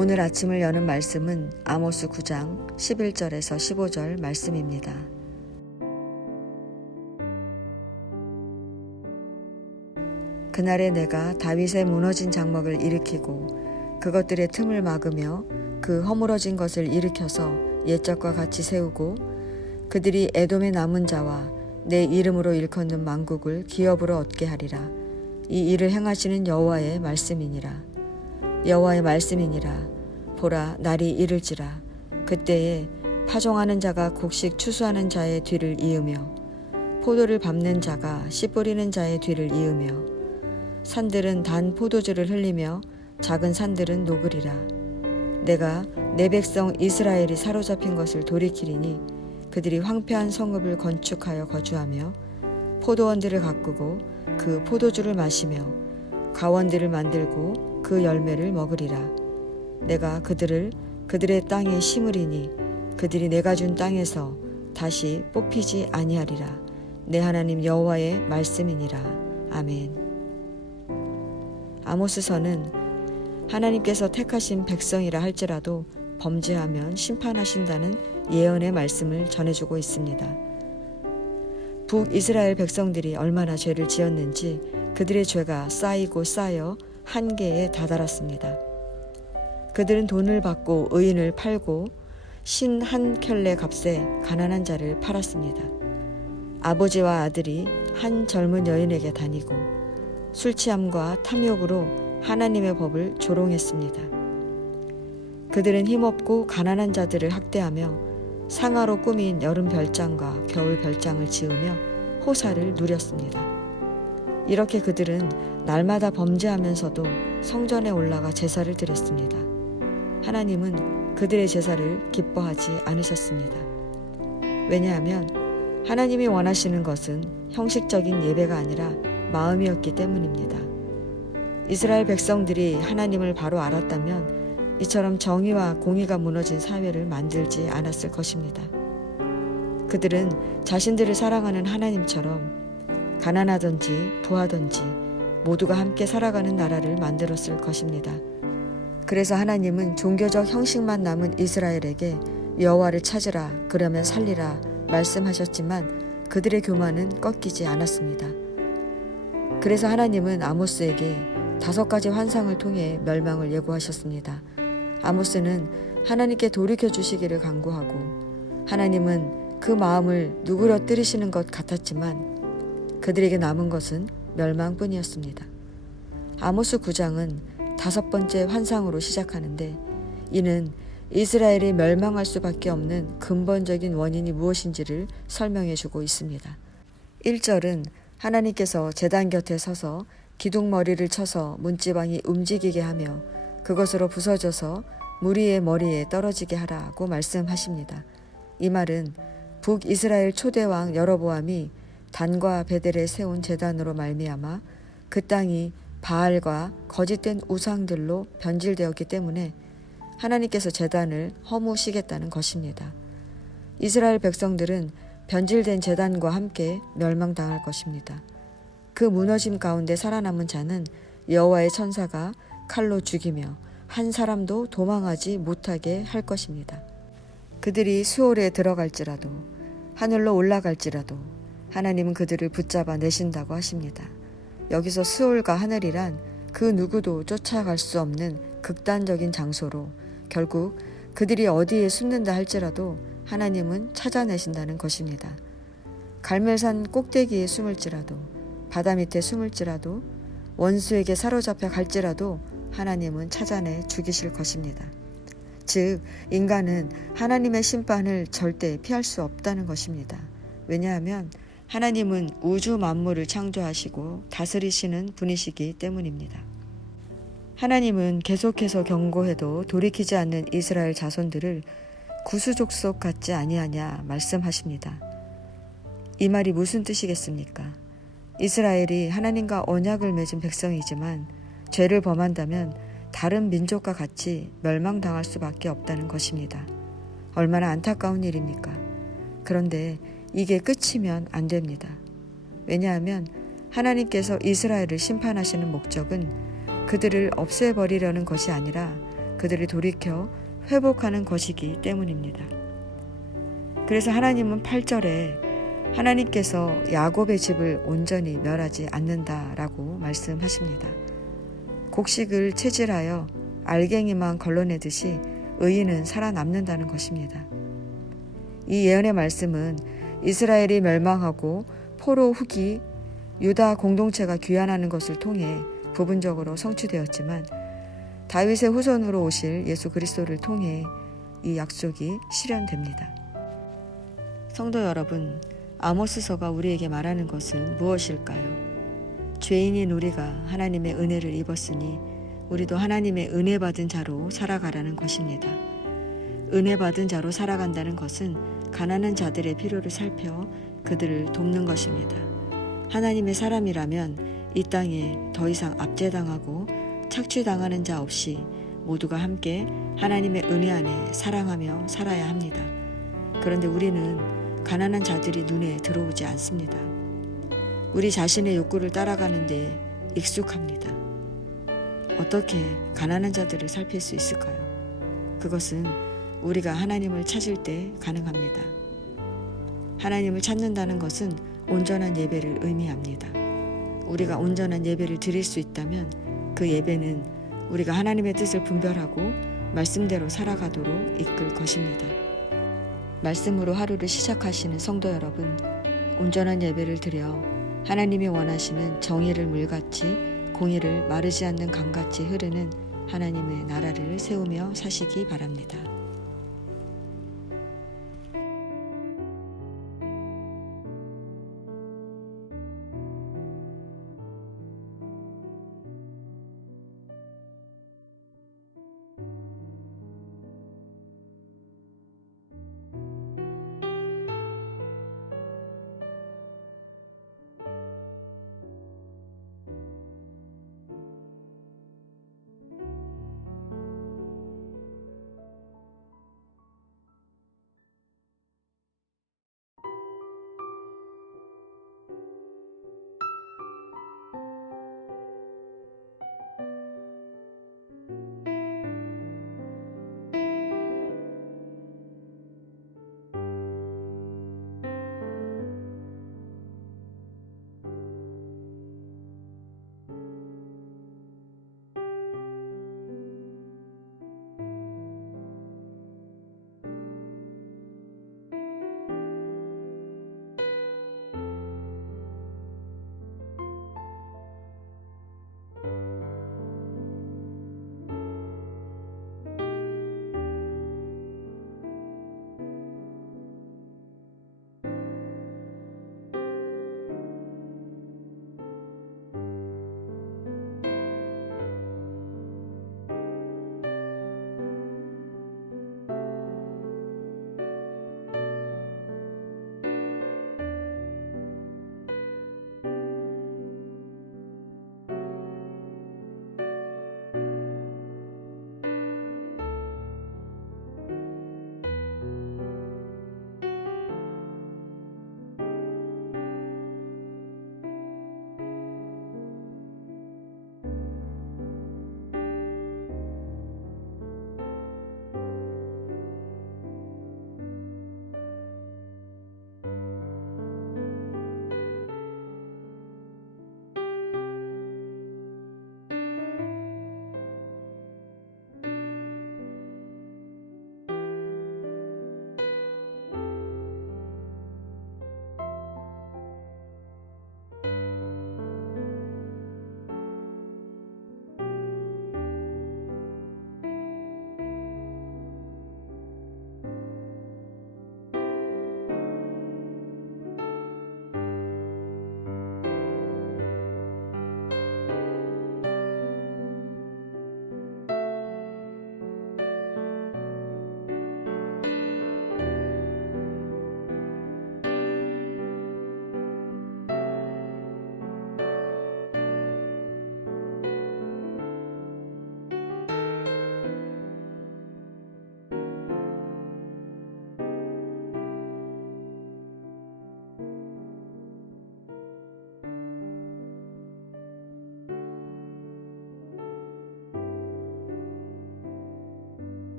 오늘 아침을 여는 말씀은 아모스 9장 11절에서 15절 말씀입니다. 그날에 내가 다윗의 무너진 장막을 일으키고 그것들의 틈을 막으며 그 허물어진 것을 일으켜서 옛적과 같이 세우고 그들이 에돔의 남은 자와 내 이름으로 일컫는 만국을 기업으로 얻게 하리라. 이 일을 행하시는 여호와의 말씀이니라. 여호와의 말씀이니라. 보라, 날이 이를지라. 그때에 파종하는 자가 곡식 추수하는 자의 뒤를 이으며 포도를 밟는 자가 씨 뿌리는 자의 뒤를 이으며 산들은 단 포도주를 흘리며 작은 산들은 녹으리라. 내가 내 백성 이스라엘이 사로잡힌 것을 돌이키리니 그들이 황폐한 성읍을 건축하여 거주하며 포도원들을 가꾸고 그 포도주를 마시며 가원들을 만들고 그 열매를 먹으리라. 내가 그들을 그들의 땅에 심으리니 그들이 내가 준 땅에서 다시 뽑히지 아니하리라. 내 하나님 여호와의 말씀이니라. 아멘. 아모스서는 하나님께서 택하신 백성이라 할지라도 범죄하면 심판하신다는 예언의 말씀을 전해주고 있습니다. 북이스라엘 백성들이 얼마나 죄를 지었는지 그들의 죄가 쌓이고 쌓여 한계에 다다랐습니다. 그들은 돈을 받고 의인을 팔고 신 한 켤레 값에 가난한 자를 팔았습니다. 아버지와 아들이 한 젊은 여인에게 다니고 술 취함과 탐욕으로 하나님의 법을 조롱했습니다. 그들은 힘없고 가난한 자들을 학대하며 상아로 꾸민 여름 별장과 겨울 별장을 지으며 호사를 누렸습니다. 이렇게 그들은 날마다 범죄하면서도 성전에 올라가 제사를 드렸습니다. 하나님은 그들의 제사를 기뻐하지 않으셨습니다. 왜냐하면 하나님이 원하시는 것은 형식적인 예배가 아니라 마음이었기 때문입니다. 이스라엘 백성들이 하나님을 바로 알았다면 이처럼 정의와 공의가 무너진 사회를 만들지 않았을 것입니다. 그들은 자신들을 사랑하는 하나님처럼 가난하든지 부하든지 모두가 함께 살아가는 나라를 만들었을 것입니다. 그래서 하나님은 종교적 형식만 남은 이스라엘에게 여호와를 찾으라, 그러면 살리라 말씀하셨지만 그들의 교만은 꺾이지 않았습니다. 그래서 하나님은 아모스에게 5가지 환상을 통해 멸망을 예고하셨습니다. 아모스는 하나님께 돌이켜 주시기를 간구하고 하나님은 그 마음을 누그러뜨리시는 것 같았지만 그들에게 남은 것은 멸망뿐이었습니다. 아모스 9장은 5번째 환상으로 시작하는데 이는 이스라엘이 멸망할 수밖에 없는 근본적인 원인이 무엇인지를 설명해 주고 있습니다. 1절은 하나님께서 제단 곁에 서서 기둥머리를 쳐서 문지방이 움직이게 하며 그것으로 부서져서 무리의 머리에 떨어지게 하라고 말씀하십니다. 이 말은 북이스라엘 초대왕 여로보암이 단과 베델에 세운 제단으로 말미암아 그 땅이 바알과 거짓된 우상들로 변질되었기 때문에 하나님께서 제단을 허무시겠다는 것입니다. 이스라엘 백성들은 변질된 제단과 함께 멸망당할 것입니다. 그 무너짐 가운데 살아남은 자는 여호와의 천사가 칼로 죽이며 한 사람도 도망하지 못하게 할 것입니다. 그들이 수월에 들어갈지라도 하늘로 올라갈지라도 하나님은 그들을 붙잡아 내신다고 하십니다. 여기서 수월과 하늘이란 그 누구도 쫓아갈 수 없는 극단적인 장소로 결국 그들이 어디에 숨는다 할지라도 하나님은 찾아내신다는 것입니다. 갈멜산 꼭대기에 숨을지라도 바다 밑에 숨을지라도 원수에게 사로잡혀 갈지라도 하나님은 찾아내 죽이실 것입니다. 즉 인간은 하나님의 심판을 절대 피할 수 없다는 것입니다. 왜냐하면 하나님은 우주 만물을 창조하시고 다스리시는 분이시기 때문입니다. 하나님은 계속해서 경고해도 돌이키지 않는 이스라엘 자손들을 구수족속 같지 아니하냐 말씀하십니다. 이 말이 무슨 뜻이겠습니까? 이스라엘이 하나님과 언약을 맺은 백성이지만 죄를 범한다면 다른 민족과 같이 멸망당할 수밖에 없다는 것입니다. 얼마나 안타까운 일입니까? 그런데 이게 끝이면 안 됩니다. 왜냐하면 하나님께서 이스라엘을 심판하시는 목적은 그들을 없애버리려는 것이 아니라 그들을 돌이켜 회복하는 것이기 때문입니다. 그래서 하나님은 8절에 하나님께서 야곱의 집을 온전히 멸하지 않는다라고 말씀하십니다. 곡식을 채질하여 알갱이만 걸러내듯이 의인은 살아남는다는 것입니다. 이 예언의 말씀은 이스라엘이 멸망하고 포로 후기 유다 공동체가 귀환하는 것을 통해 부분적으로 성취되었지만 다윗의 후손으로 오실 예수 그리스도를 통해 이 약속이 실현됩니다. 성도 여러분, 아모스서가 우리에게 말하는 것은 무엇일까요? 죄인인 우리가 하나님의 은혜를 입었으니 우리도 하나님의 은혜 받은 자로 살아가라는 것입니다. 은혜 받은 자로 살아간다는 것은 가난한 자들의 필요를 살펴 그들을 돕는 것입니다. 하나님의 사람이라면 이 땅에 더 이상 압제당하고 착취당하는 자 없이 모두가 함께 하나님의 은혜 안에 사랑하며 살아야 합니다. 그런데 우리는 가난한 자들이 눈에 들어오지 않습니다. 우리 자신의 욕구를 따라가는 데 익숙합니다. 어떻게 가난한 자들을 살필 수 있을까요? 그것은 우리가 하나님을 찾을 때 가능합니다. 하나님을 찾는다는 것은 온전한 예배를 의미합니다. 우리가 온전한 예배를 드릴 수 있다면 그 예배는 우리가 하나님의 뜻을 분별하고 말씀대로 살아가도록 이끌 것입니다. 말씀으로 하루를 시작하시는 성도 여러분, 온전한 예배를 드려 하나님이 원하시는 정의를 물같이 공의를 마르지 않는 강같이 흐르는 하나님의 나라를 세우며 사시기 바랍니다.